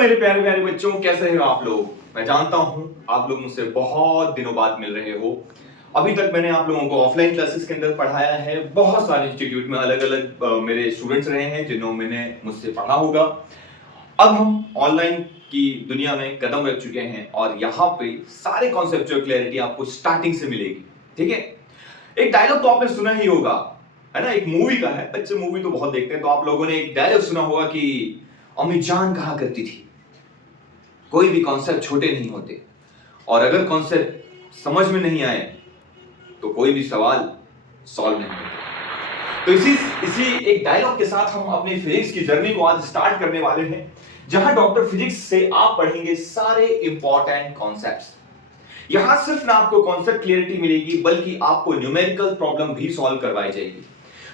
मेरे प्यारे प्यारे बच्चों, कैसे हो आप लोग। मैं जानता हूं आप लोग मुझसे बहुत दिनों बाद मिल रहे हो। अभी तक मैंने आप लोगों को ऑफलाइन क्लासेस के अंदर पढ़ाया है। बहुत सारे इंस्टीट्यूट में अलग अलग मेरे स्टूडेंट्स रहे हैं जिन्होंने मुझसे पढ़ा होगा। अब हम ऑनलाइन की दुनिया में कदम रख चुके हैं और यहाँ पे सारे कॉन्सेप्चुअल क्लैरिटी आपको स्टार्टिंग से मिलेगी। ठीक है। एक डायलॉग तो आपने सुना ही होगा, है ना। एक मूवी का है, बच्चे मूवी तो बहुत देखते हैं, तो आप लोगों ने एक डायलॉग सुना होगा कि अम्मी जान कहा करती थी, कोई भी कॉन्सेप्ट छोटे नहीं होते और अगर कॉन्सेप्ट समझ में नहीं आए तो कोई भी सवाल सॉल्व नहीं होता। तो इसी एक डायलॉग के साथ हम अपनी फिजिक्स की जर्नी को आज स्टार्ट करने वाले हैं, जहां डॉक्टर फिजिक्स से आप पढ़ेंगे सारे इंपॉर्टेंट कॉन्सेप्ट्स। यहां सिर्फ ना आपको कॉन्सेप्ट क्लियरिटी मिलेगी बल्कि आपको न्यूमेरिकल प्रॉब्लम भी सॉल्व करवाई जाएगी।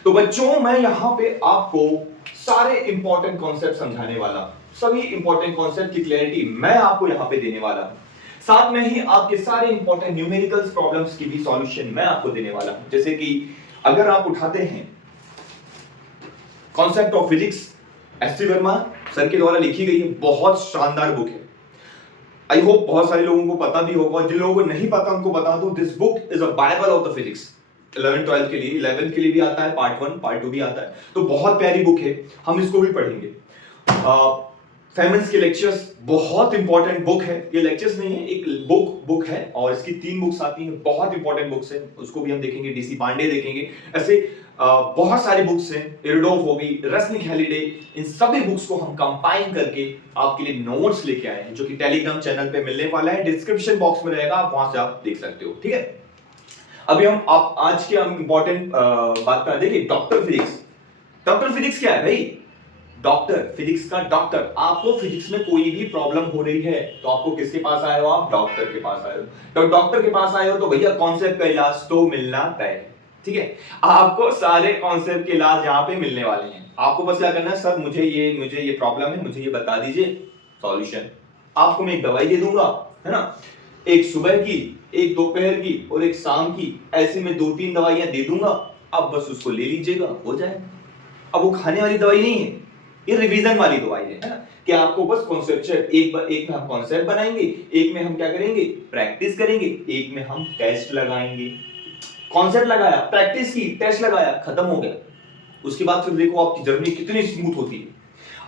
तो बच्चों, मैं यहां पे आपको सारे इंपॉर्टेंट कॉन्सेप्ट समझाने वाला हूं। सभी इंपॉर्टेंट कॉन्सेप्ट की क्लैरिटी मैं आपको यहां पे देने वाला हूं। साथ में ही आपके सारे इंपॉर्टेंट न्यूमेरिकल प्रॉब्लम्स की भी सॉल्यूशन मैं आपको देने वाला हूं। जैसे कि अगर आप उठाते हैं concept of physics, S C Verma sir के द्वारा लिखी गई है, बहुत शानदार बुक है। आई होप बहुत सारे लोगों को पता भी होगा, और जिन लोगों को नहीं पता उनको बता दूं, this book is a Bible of the physics. 11th-12th के लिए, 11th के लिए भी आता है, पार्ट 1 पार्ट 2 भी आता है, तो बहुत प्यारी बुक है। हम इसको भी पढ़ेंगे। फेमिन्स के लेक्चर्स, बहुत इंपॉर्टेंट बुक है। ये लेक्चर्स नहीं है, एक बुक है और इसकी 3 बुक्स आती हैं, बहुत इंपॉर्टेंट बुक्स है। उसको भी हम देखेंगे, डीसी पांडे देखेंगे। ऐसे बहुत सारी बुक्स हैं, इरडोफ होगी, रस्निक हैलिडे, इन सभी बुक्स को हम कंपाइन करके आपके लिए नोट्स लेके आए हैं, जो कि टेलीग्राम चैनल पे मिलने वाला है। डिस्क्रिप्शन बॉक्स में रहेगा, आप वहां से आप देख सकते हो। ठीक है। अभी हम आप आज के हम इंपॉर्टेंट बात कर, देखिए डॉक्टर फिजिक्स। डॉक्टर फिजिक्स क्या है भाई? डॉक्टर फिजिक्स का डॉक्टर। आपको फिजिक्स में कोई भी प्रॉब्लम हो रही है तो आपको किसके पास आए हो? आप डॉक्टर के पास आए हो। तो डॉक्टर के पास आए हो तो भैया कॉन्सेप्ट का इलाज तो मिलना तय है। ठीक है। आपको सारे कॉन्सेप्ट के इलाज यहाँ पे मिलने वाले हैं। आपको बस क्या करना है, सर मुझे ये प्रॉब्लम है, मुझे ये बता दीजिए, सॉल्यूशन। आपको मैं एक दवाई दे दूंगा, है ना। एक सुबह की, एक दोपहर की और एक शाम की, ऐसे में 2-3 दवाइयां दे दूंगा। अब बस उसको ले लीजिएगा, हो जाए। अब वो खाने वाली दवाई नहीं है, ये रिवीजन वाली दवाई है ना। कि आपको बस कॉन्सेप्चुअल, एक में हम कॉन्सेप्ट बनाएंगे, एक में हम क्या करेंगे, प्रैक्टिस करेंगे, एक में हम टेस्ट लगाएंगे। कॉन्सेप्ट लगाया, प्रैक्टिस की, टेस्ट लगाया, खत्म हो गया। उसके बाद फिर देखो आपकी जर्नी कितनी स्मूथ होती है।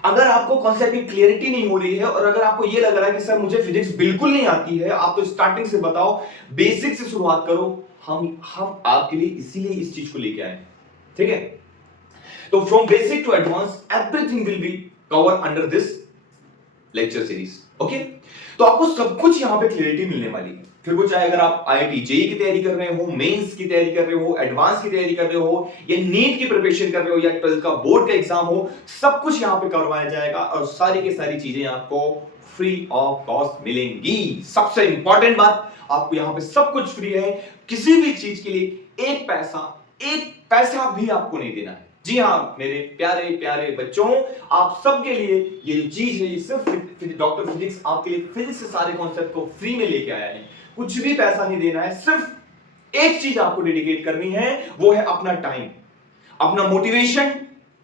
अगर आपको कॉन्सेप्ट की क्लियरिटी नहीं हो रही है और अगर आपको ये लग रहा है कि सर मुझे फिजिक्स बिल्कुल नहीं आती है, आप तो स्टार्टिंग से बताओ, बेसिक से शुरुआत करो। हम आपके लिए इसीलिए इस चीज को लेके आए हैं। ठीक है। तो from basic to advance everything will be cover under this lecture series. Okay. तो आपको सब कुछ यहां पे क्लियरिटी मिलने वाली है। फिर वो चाहे अगर आप आईआईटी जेईई की तैयारी कर रहे हो, मेंस की तैयारी कर रहे हो, एडवांस की तैयारी कर रहे हो, या नीट की प्रिपरेशन कर रहे हो, या 12th का बोर्ड का एग्जाम हो, सब कुछ यहां पे करवाया जाएगा और सारी की सारी चीजें आपको फ्री ऑफ कॉस्ट मिलेंगी। सबसे इंपॉर्टेंट बात, आपको यहां पे सब कुछ फ्री है। किसी भी चीज के लिए एक पैसा भी आपको नहीं देना है। जी हाँ मेरे प्यारे प्यारे बच्चों, आप सबके लिए ये चीज है, ये सिर्फ डॉक्टर फिजिक्स आपके लिए फिजिक्स से सारे कॉन्सेप्ट को फ्री में लेके आया है। कुछ भी पैसा नहीं देना है, सिर्फ एक चीज आपको डेडिकेट करनी है, वो है अपना टाइम, अपना मोटिवेशन,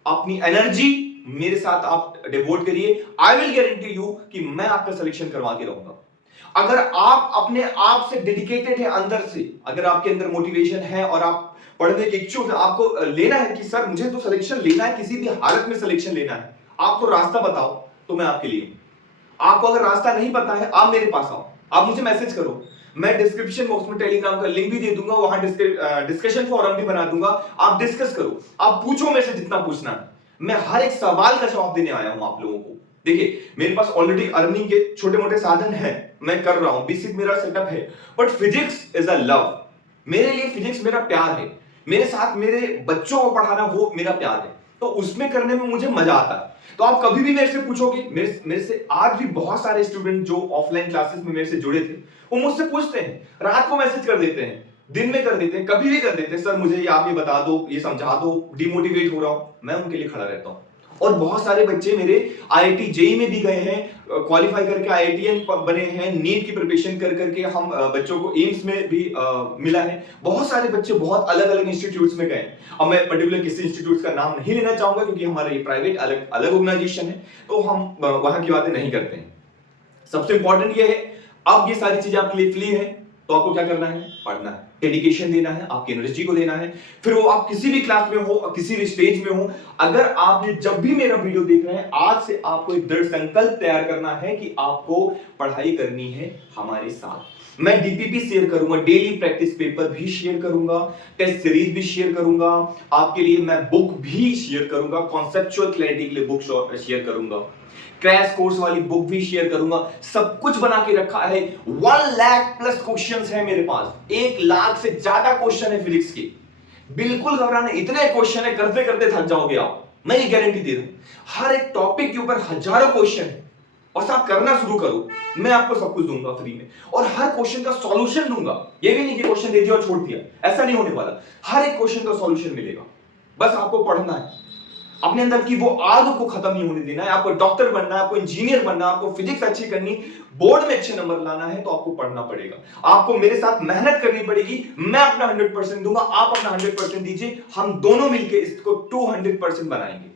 अपनी एनर्जी मेरे साथ आप डिवोट करिए। आई विल गारंटी यू कि मैं आपका सिलेक्शन करवा के रहूंगा। अगर आप अपने आप से डेडिकेटेड है अंदर से, अगर आपके अंदर मोटिवेशन है और आप पढ़ने के इच्छुक है, आपको लेना है कि सर मुझे तो सिलेक्शन लेना है, किसी भी हालत में सिलेक्शन लेना है, आप तो रास्ता बताओ, तो मैं आपके लिए हूं। आपको अगर रास्ता नहीं पता है, आप मेरे पास आओ, आप मुझे मैसेज करो। मैं डिस्क्रिप्शन बॉक्स में टेलीग्राम का लिंक भी दे दूंगा, वहां डिस्कशन फोरम भी बना दूंगा। आप डिस्कस करो, आप पूछो मेरे से जितना पूछना है। मैं हर एक सवाल का जवाब देने आया हूं आप लोगों को। देखिए मेरे पास ऑलरेडी अर्निंग के छोटे मोटे साधन हैं, मैं कर रहा हूं, बेसिक मेरा सेटअप है, but physics is a love. मेरे लिए फिजिक्स मेरा प्यार है, मेरे साथ मेरे बच्चों को पढ़ाना वो मेरा प्यार है, तो उसमें करने में मुझे मजा आता है। तो आप कभी भी मेरे से पूछोगे, मेरे से आज भी बहुत सारे स्टूडेंट जो ऑफलाइन क्लासेस में मेरे से जुड़े थे, वो मुझसे पूछते हैं, रात को मैसेज कर देते हैं, दिन में कर देते हैं, कभी भी कर देते हैं, सर मुझे ये आप ये बता दो, ये समझा दो, डिमोटिवेट हो रहा हूं। मैं उनके लिए खड़ा रहता हूं। और बहुत सारे बच्चे मेरे आईआईटी जेई में भी गए हैं, क्वालिफाई करके आईआईटीएन बने हैं, नीट की प्रिपरेशन कर करके हम बच्चों को एम्स में भी मिला है। बहुत सारे बच्चे बहुत अलग अलग इंस्टीट्यूट्स में गए। अब मैं पर्टिकुलर किसी इंस्टीट्यूट का नाम नहीं लेना चाहूंगा क्योंकि हमारा ये प्राइवेट अलग अलग ऑर्गेनाइजेशन है, तो हम वहां की बातें नहीं करते हैं। सबसे इंपॉर्टेंट ये है, अब ये सारी चीजें आपके लिए फ्री है, तो आपको क्या करना है? पढ़ना है, डेडिकेशन देना है, आपकी एनर्जी को देना है। फिर वो आप किसी भी क्लास में हो, किसी भी स्टेज में हो, अगर आप जब भी मेरा वीडियो देख रहे हैं, आज से आपको एक दृढ़ संकल्प तैयार करना है कि आपको पढ़ाई करनी है हमारे साथ। मैं डीपीपी शेयर करूंगा, डेली प्रैक्टिस पेपर भी शेयर करूंगा, टेस्ट सीरीज भी शेयर करूंगा, आपके लिए मैं बुक भी शेयर करूंगा, कॉन्सेप्चुअल क्लैरिटी के लिए बुक शेयर करूंगा, क्रैश कोर्स वाली बुक भी शेयर करूंगा। सब कुछ बना के रखा है। 1 लाख प्लस क्वेश्चंस है मेरे पास, 1 लाख से ज्यादा क्वेश्चन है फिजिक्स के। बिल्कुल घबराना, इतने क्वेश्चन है करते करते थक जाओगे आप, मैं ये गारंटी दे रहा हूं। हर एक टॉपिक के ऊपर हजारों क्वेश्चन है, और आप करना शुरू करो, मैं आपको सब कुछ दूंगा फ्री में, और हर क्वेश्चन का सॉल्यूशन दूंगा। ये भी नहीं कि क्वेश्चन दे दिया और छोड़ दिया, ऐसा नहीं होने वाला। हर एक क्वेश्चन का सॉल्यूशन मिलेगा, बस आपको पढ़ना है। अपने अंदर की वो आग को खत्म नहीं होने देना है। आपको डॉक्टर बनना है, आपको इंजीनियर बनना है, आपको फिजिक्स अच्छी करनी, बोर्ड में अच्छे नंबर लाना है, तो आपको पढ़ना पड़ेगा, आपको मेरे साथ मेहनत करनी पड़ेगी। मैं अपना 100% दूंगा, आप अपना 100% दीजिए, हम दोनों मिलकर इसको 200% बनाएंगे।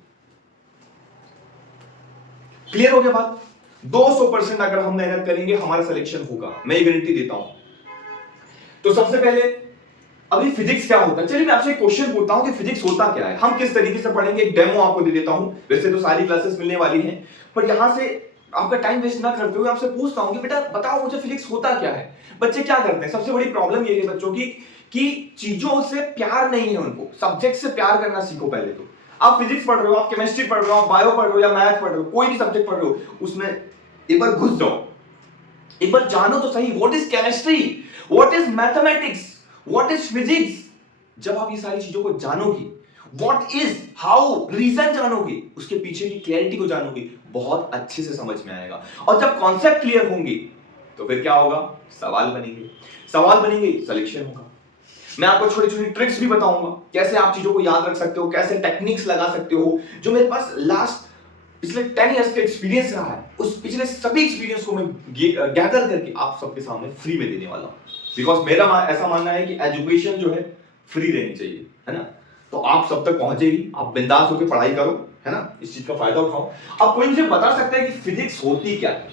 क्लियर हो गया बात? 200% अगर हम मेहनत करेंगे हमारा सिलेक्शन होगा, मैं ये गारंटी देता हूं। तो सबसे पहले अभी फिजिक्स क्या होता है, चलिए मैं आपसे एक क्वेश्चन पूछता हूं कि फिजिक्स होता क्या है, हम किस तरीके से पढ़ेंगे। एक डेमो आपको दे देता हूं, वैसे तो सारी क्लासेस मिलने वाली हैं, पर यहां से आपका टाइम वेस्ट ना करते हुए आपसे पूछता हूं कि बेटा बताओ मुझे फिजिक्स होता क्या है। बच्चे क्या करते हैं, सबसे बड़ी प्रॉब्लम ये है बच्चों की कि चीजों से प्यार नहीं है उनको। सब्जेक्ट से प्यार करना सीखो पहले तो। आप फिजिक्स पढ़ रहे हो, आप केमिस्ट्री पढ़ रहे हो, आप बायो पढ़ रहे हो या मैथ पढ़ रहे हो, कोई भी सब्जेक्ट पढ़ रहे हो, उसमें एक बार घुस जाओ, एक बार जानो तो सही, what is chemistry, what is mathematics, what is physics. जब आप ये सारी चीजों को जानोगी, व्हाट इज, हाउ, रीजन जानोगी, उसके पीछे की क्लैरिटी को जानोगी, बहुत अच्छे से समझ में आएगा। और जब कॉन्सेप्ट क्लियर होंगे तो फिर क्या होगा, सवाल बनेंगे, सवाल बनेंगे, सिलेक्शन होगा। मैं आपको छोटी छोटी ट्रिक्स भी बताऊंगा, कैसे आप चीजों को याद रख सकते हो, कैसे टेक्निक्स लगा सकते हो, जो मेरे पास लास्ट पिछले 10 इयर्स का एक्सपीरियंस रहा है, उस पिछले सभी एक्सपीरियंस को मैं गैदर करके आप सबके सामने फ्री में देने वाला हूं। बिकॉज मेरा ऐसा मानना है कि एजुकेशन जो है फ्री रहनी चाहिए, है ना। तो आप सब तक पहुंचेगी, आप बिंदास होकर पढ़ाई करो, है ना, इस चीज का फायदा उठाओ। अब कोई मुझे बता सकता है कि फिजिक्स होती क्या है,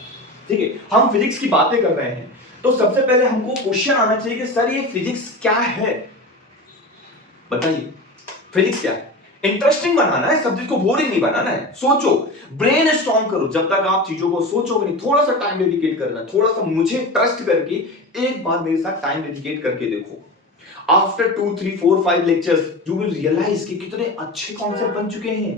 ठीक है, हम फिजिक्स की बातें कर रहे हैं, तो सबसे पहले हमको क्वेश्चन आना चाहिए कि सर ये फिजिक्स क्या है, बताइए फिजिक्स क्या है। इंटरेस्टिंग बनाना है, सब्जेक्ट को बोरिंग नहीं बनाना है। सोचो, ब्रेन स्टॉर्म करो, जब तक आप चीजों को सोचोगे नहीं, थोड़ा सा टाइम डेडिकेट करना, थोड़ा सा मुझे ट्रस्ट करके एक बार मेरे साथ टाइम डेडिकेट करके देखो। After 2, 3, 4, 5 lectures you will realise कि कितने अच्छे कॉन्सेप्ट बन चुके हैं।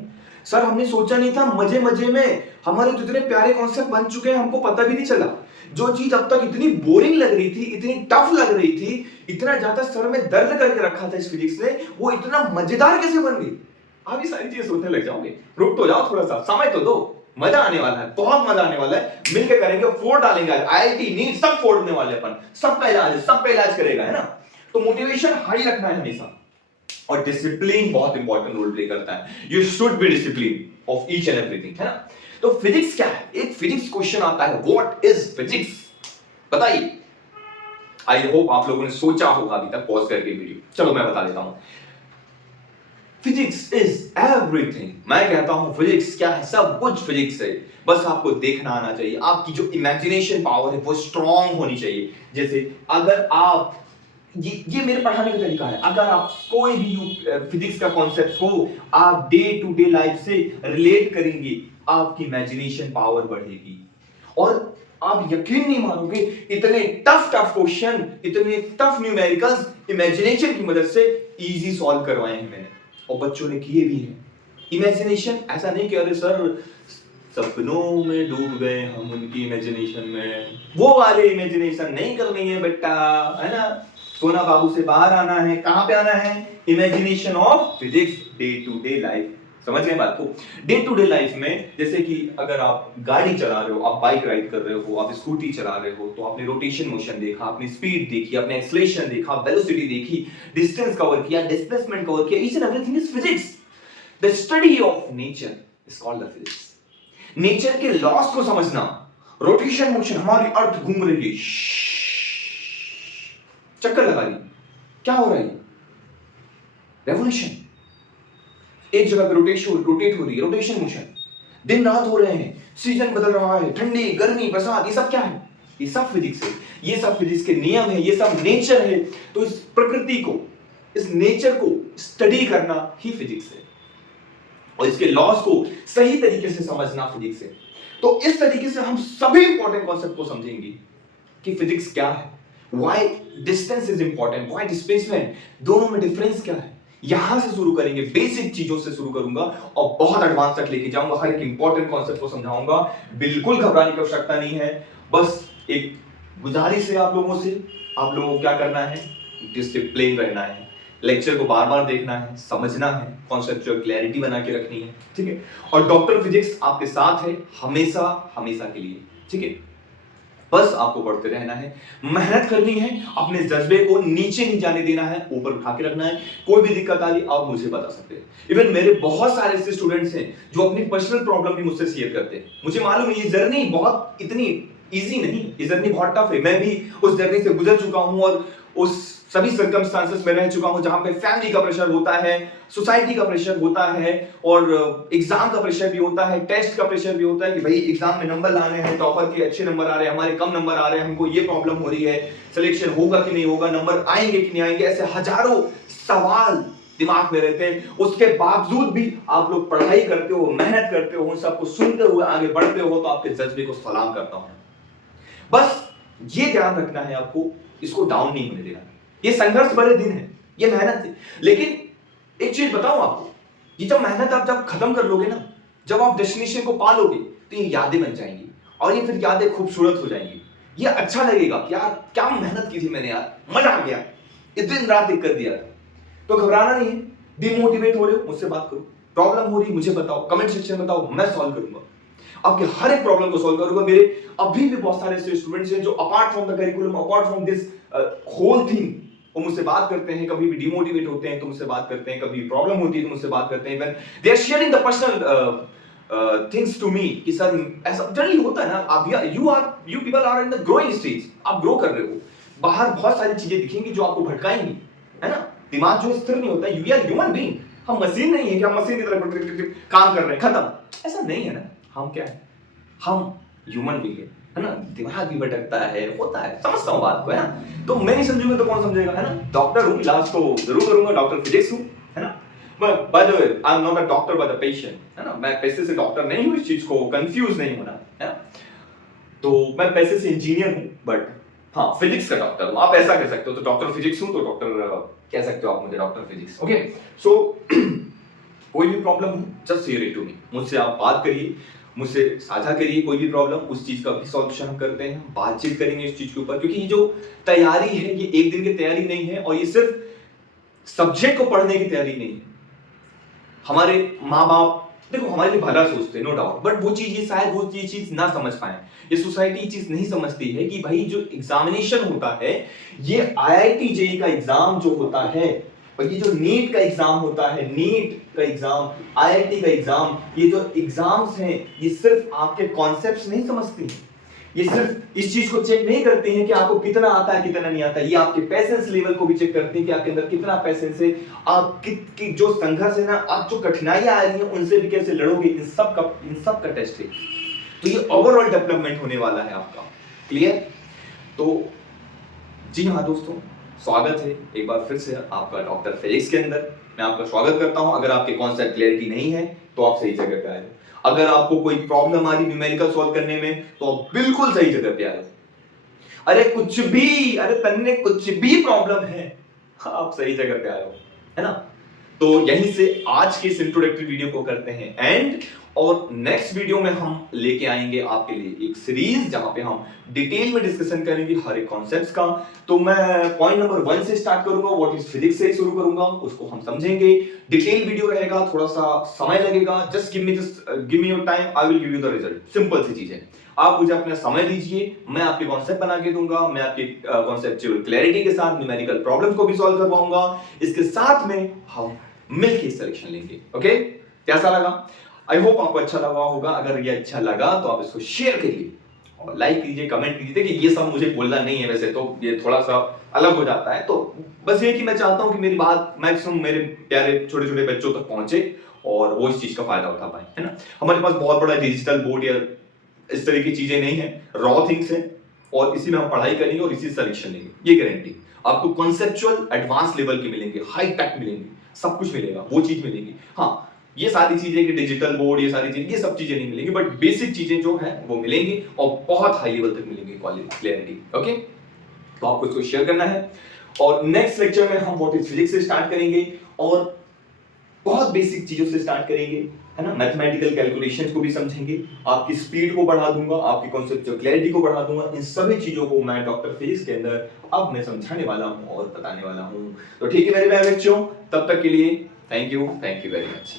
सर हमने सोचा नहीं था, मजे मजे में हमारे तो इतने प्यारे कॉन्सेप्ट बन चुके हैं, हमको पता भी नहीं चला। जो चीज अब तक इतनी बोरिंग लग रही थी, इतनी टफ लग रही थी, इतना ज्यादा सर में दर्द करके रखा था इस फिजिक्स ने, वो इतना मजेदार कैसे बन गई। आप ये सारी चीजें सोचने लग जाओगे। रुक तो जाओ, थोड़ा सा समय तो दो, मजा आने वाला है, बहुत मजा आने वाला है। मिलकर करेंगे, फोड़ डालेंगे, आईआईटी नीट सब फोड़ने वाले अपन, सबका इलाज है, सबका इलाज करेगा, है ना। तो मोटिवेशन हाई रखना है हमेशा, और डिसिप्लिन बहुत इंपॉर्टेंट रोल प्ले करता है। You should be discipline of each and everything, है ना। तो फिजिक्स क्या है, एक फिजिक्स क्वेश्चन आता है, व्हाट इज फिजिक्स, बताइए। आई होप आप लोगों ने सोचा होगा अभी तक पॉज करके वीडियो। चलो मैं बता देता हूं, फिजिक्स इज एवरीथिंग। मैं कहता हूं फिजिक्स क्या है, सब कुछ फिजिक्स है, बस आपको देखना आना चाहिए। आपकी जो इमेजिनेशन पावर है वो स्ट्रांग होनी चाहिए। जैसे अगर आप ये मेरे पढ़ाने का तरीका है, अगर आप कोई भी फिजिक्स का कॉन्सेप्ट को आप डे टू डे लाइफ से रिलेट करेंगे, आपकी इमेजिनेशन पावर बढ़ेगी, और आप यकीन नहीं मानोगे, इतने टफ क्वेश्चन, इतने टफ न्यूमेरिकल्स इमेजिनेशन की मदद से इजी सॉल्व करवाए हैं मैंने, और बच्चों ने किए भी हैं। इमेजिनेशन ऐसा नहीं कि अरे सर सपनों में डूब गए हम उनकी इमेजिनेशन में, वो वाले इमेजिनेशन नहीं करनी है बेटा, है ना। सोना बाबू से बाहर आना है, कहां पे आना है, imagination of physics, day to day life. समझ गए बात को। डे टू डे लाइफ में जैसे कि अगर आप गाड़ी चला रहे हो, आप बाइक राइड कर रहे हो, आप स्कूटी चला रहे हो, तो आपने रोटेशन मोशन देखा, आपने स्पीड देखी, आपने एक्सेलरेशन देखा, वेलोसिटी देखी, डिस्टेंस कवर किया, डिस्प्लेसमेंट कवर किया, each and everything is physics. The study of nature is called the physics. Nature के लॉस को समझना, रोटेशन मोशन, हमारी अर्थ घूम रही है, चक्कर लगा रही, क्या हो रहा है? रेवोल्यूशन, एक जगह पे रोटेट हो रही है, रोटेशन मोशन, दिन रात हो रहे हैं, सीजन बदल रहा है, ठंडी गर्मी बरसात, ये सब क्या है? ये सब फिजिक्स है, ये सब फिजिक्स के नियम है, ये सब नेचर है। तो इस प्रकृति को, इस नेचर को स्टडी करना ही फिजिक्स है, और इसके लॉस को सही तरीके से समझना फिजिक्स है। तो इस तरीके से हम सभी इंपॉर्टेंट कॉन्सेप्ट को समझेंगे कि फिजिक्स क्या है, why distance is important, why displacement, दोनों में डिफरेंस क्या है। यहां से शुरू करेंगे, बेसिक चीजों से शुरू करूंगा और बहुत एडवांस तक लेके जाऊंगा, हर एक इंपॉर्टेंट कॉन्सेप्ट को समझाऊंगा। बिल्कुल घबराने की आवश्यकता नहीं है, बस एक गुजारिश है आप लोगों से, आप लोगों को क्या करना है, डिसिप्लिन रहना है, लेक्चर को बार बार देखना है, समझना है, कॉन्सेप्चुअल क्लैरिटी बना के रखनी है, ठीक है। और डॉक्टर फिजिक्स आपके साथ है हमेशा हमेशा के लिए, ठीक है। बस आपको पढ़ते रहना है, मेहनत करनी है, अपने जज्बे को नीचे नहीं जाने देना है, ऊपर उठा के रखना है। कोई भी दिक्कत आ रही आप मुझे बता सकते हैं। इवन मेरे बहुत सारे ऐसे स्टूडेंट्स हैं जो अपनी पर्सनल प्रॉब्लम भी मुझसे शेयर करते हैं। मुझे मालूम है ये जर्नी बहुत इतनी इजी नहीं, ये जर्नी बहुत टफ है। मैं भी उस जर्नी से गुजर चुका हूं और उस सभी सर्कमस्टांसेस में रह चुका हूं जहां पे फैमिली का प्रेशर होता है, सोसाइटी का प्रेशर होता है, और एग्जाम का प्रेशर भी होता है, टेस्ट का प्रेशर भी होता है कि भाई एग्जाम में नंबर लाने हैं, टॉपर के अच्छे नंबर आ रहे हैं, हमारे कम नंबर आ रहे हैं, हमको ये प्रॉब्लम हो रही है, सिलेक्शन होगा कि नहीं होगा, नंबर आएंगे कि नहीं आएंगे, ऐसे हजारों सवाल दिमाग में रहते हैं। उसके बावजूद भी आप लोग पढ़ाई करते हो, मेहनत करते हो, उन सबको सुनते हुए आगे बढ़ते हो, तो आपके जज्बे को सलाम करता हूं। बस ये ध्यान रखना है आपको, इसको डाउन नहीं होने देना। ये संघर्ष भरे दिन है, ये मेहनत है, लेकिन एक चीज बताऊं आपको, ये जब मेहनत आप जब खत्म कर लोगे ना, जब आप डेस्टिनेशन को पा लोगे, तो ये यादें बन जाएंगी, और ये फिर यादें खूबसूरत हो जाएंगी। ये अच्छा लगेगा कि यार क्या मेहनत की थी मैंने, यार मजा आ गया, दिन रात एक कर दिया। तो घबराना नहीं है, डिमोटिवेट हो रहे हो मुझसे बात करो, प्रॉब्लम हो रही मुझे बताओ, कमेंट सेक्शन में बताओ, मैं सॉल्व करूंगा, आपके हर एक प्रॉब्लम को सॉल्व करूंगा। मेरे अभी भी बहुत सारे ऐसे स्टूडेंट्स हैं जो apart from the curriculum, apart from this whole thing, वो मुझसे बात करते हैं, कभी भी डिमोटिवेट होते हैं तो मुझसे बात करते हैं, कभी प्रॉब्लम होती है तो मुझसे बात करते हैं, when they are sharing the personal things to me कि सर ऐसा जनरली होता है ना, आप you people are in the growing stage, आप ग्रो कर रहे हो, बाहर बहुत सारी चीजें दिखेंगी जो आपको भटकाएंगी, है ना। दिमाग जो स्थिर नहीं होता, यू आर ह्यूमन बीइंग, हम मशीन नहीं है कि हम मशीन की तरह काम कर रहे हैं, खत्म, ऐसा नहीं है ना। हम क्या है, हम ह्यूमन बीइंग है ना, दिमाग भी भटकता है, होता है, समझता हूँ बात को, है ना। तो मैं नहीं समझूंगा तो कौन समझेगा, है ना। डॉक्टर हूँ, इलाज तो जरूर करूंगा, डॉक्टर फिजिक्स हूँ, है ना। By the way I am not a doctor but a patient, है ना। मैं पैसे से डॉक्टर नहीं हूँ, इस चीज को कंफ्यूज नहीं होना, है ना। तो मैं पैसे से इंजीनियर हूँ, बट हाँ फिजिक्स का डॉक्टर हूँ, आप ऐसा कह सकते हो। तो डॉक्टर फिजिक्स हूँ तो डॉक्टर कह सकते हो आप मुझे, डॉक्टर फिजिक्स, ओके। सो कोई भी प्रॉब्लम हो just share it to me, मुझसे आप बात करिए, मुझसे साझा करिए कोई भी प्रॉब्लम, उस चीज का भी सॉल्यूशन हम करते हैं, बातचीत करेंगे इस चीज के ऊपर। क्योंकि ये जो तैयारी है ये एक दिन की तैयारी नहीं है, और ये सिर्फ सब्जेक्ट को पढ़ने की तैयारी नहीं है। हमारे माँ बाप देखो हमारे लिए भला सोचते हैं, नो डाउट, बट वो चीज, ये शायद वो चीज ना समझ पाए, ये सोसाइटी ये चीज नहीं समझती है कि भाई जो एग्जामिनेशन होता है, ये IIT JEE का एग्जाम जो होता है, और ये जो नीट का एग्जाम होता है, नीट का एग्जाम, IIT का एग्जाम, ये जो एग्जाम्स हैं, ये सिर्फ आपके कॉन्सेप्ट्स नहीं समझती हैं, ये सिर्फ इस चीज को चेक नहीं करते हैं कि आपको कितना आता है कितना नहीं आता, ये आपके पेशेंस लेवल को भी चेक करते हैं कि आपके अंदर कितना पेशेंस है, आप की जो संघर्ष है ना, आप जो कठिनाइयां आ रही हैं उनसे भी कैसे लड़ोगे, इन सब का टेस्ट है। तो ये ओवरऑल डेवलपमेंट होने वाला है आपका, क्लियर। तो जी हाँ दोस्तों, स्वागत है एक बार फिर से आपका डॉक्टर फिजिक्स के अंदर। मैं आपका स्वागत करता हूं। अगर आपके कॉन्सेप्ट क्लैरिटी नहीं है तो आप सही जगह पे आए हो। अगर आपको कोई प्रॉब्लम आ रही न्यूमेरिकल सॉल्व करने में तो आप बिल्कुल सही जगह पे आए हो। अरे तन्ने कुछ भी प्रॉब्लम है, आप सही जगह पे आए हो, है ना। तो यहीं से आज के इस इंट्रोडक्टरी वीडियो को करते हैं एंड, और नेक्स्ट वीडियो में हम लेके आएंगे आपके लिए एक सीरीज जहां पे हम डिटेल में डिस्कशन करेंगे हर एक कॉन्सेप्ट्स का। तो मैं पॉइंट नंबर 1 से स्टार्ट करूंगा, व्हाट इज फिजिक्स से शुरू करूंगा, उसको हम समझेंगे। डिटेल वीडियो रहेगा, थोड़ा सा समय लगेगा, just give me your time, I will give you the result. Simple सी चीज है, आप मुझे अपना समय दीजिए, मैं आपके कॉन्सेप्ट बना के दूंगा, मैं आपके कॉन्सेप्चुअल क्लैरिटी के साथ न्यूमेरिकल प्रॉब्लम्स को भी सॉल्व करवाऊंगा। इसके साथ में हम मिलके सिलेक्शन लेंगे, ओके। कैसा लगा? आई होप आपको अच्छा लगा होगा। अगर ये अच्छा लगा तो आप इसको शेयर करिए और लाइक कीजिए, कमेंट कीजिए। देखिए ये सब मुझे बोलना नहीं है, वैसे तो ये थोड़ा सा अलग हो जाता है, तो बस ये कि मैं चाहता हूं कि मेरी बात मैक्सिमम मेरे प्यारे छोटे छोटे बच्चों तक पहुंचे और वो इस चीज का फायदा उठा पाए, है ना। हमारे पास बहुत बड़ा डिजिटल बोर्ड या इस तरह की चीजें नहीं है, रॉ थिंग्स है और इसी में हम पढ़ाई करेंगे और इसी सलेक्शन लेंगे, ये गारंटी। आपको कॉन्सेप्चुअल एडवांस लेवल के मिलेंगे, हाई टेक मिलेंगे, सब कुछ मिलेगा, वो चीज मिलेगी। हाँ, ये सारी चीजें कि डिजिटल बोर्ड, ये सारी चीजें, ये सब चीजें नहीं मिलेंगी, बट बेसिक चीजें जो है वो मिलेंगी और बहुत हाई लेवल तक मिलेंगी क्लियरिटी। ओके, तो आपको इसको शेयर करना है और नेक्स्ट लेक्चर में हम व्हाट इज फिजिक्स से स्टार्ट करेंगे और बहुत बेसिक चीजों से स्टार्ट करेंगे, है ना। मैथमेटिकल कैलकुलेशंस को भी समझेंगे, आपकी स्पीड को बढ़ा दूंगा, आपकी कॉन्सेप्चुअल क्लैरिटी को बढ़ा दूंगा। इन सभी चीजों को मैं डॉक्टर फिजिक्स के अंदर अब मैं समझाने वाला हूं और बताने वाला हूं। तो ठीक है मेरे प्यारे बच्चों, तब तक के लिए थैंक यू वेरी मच।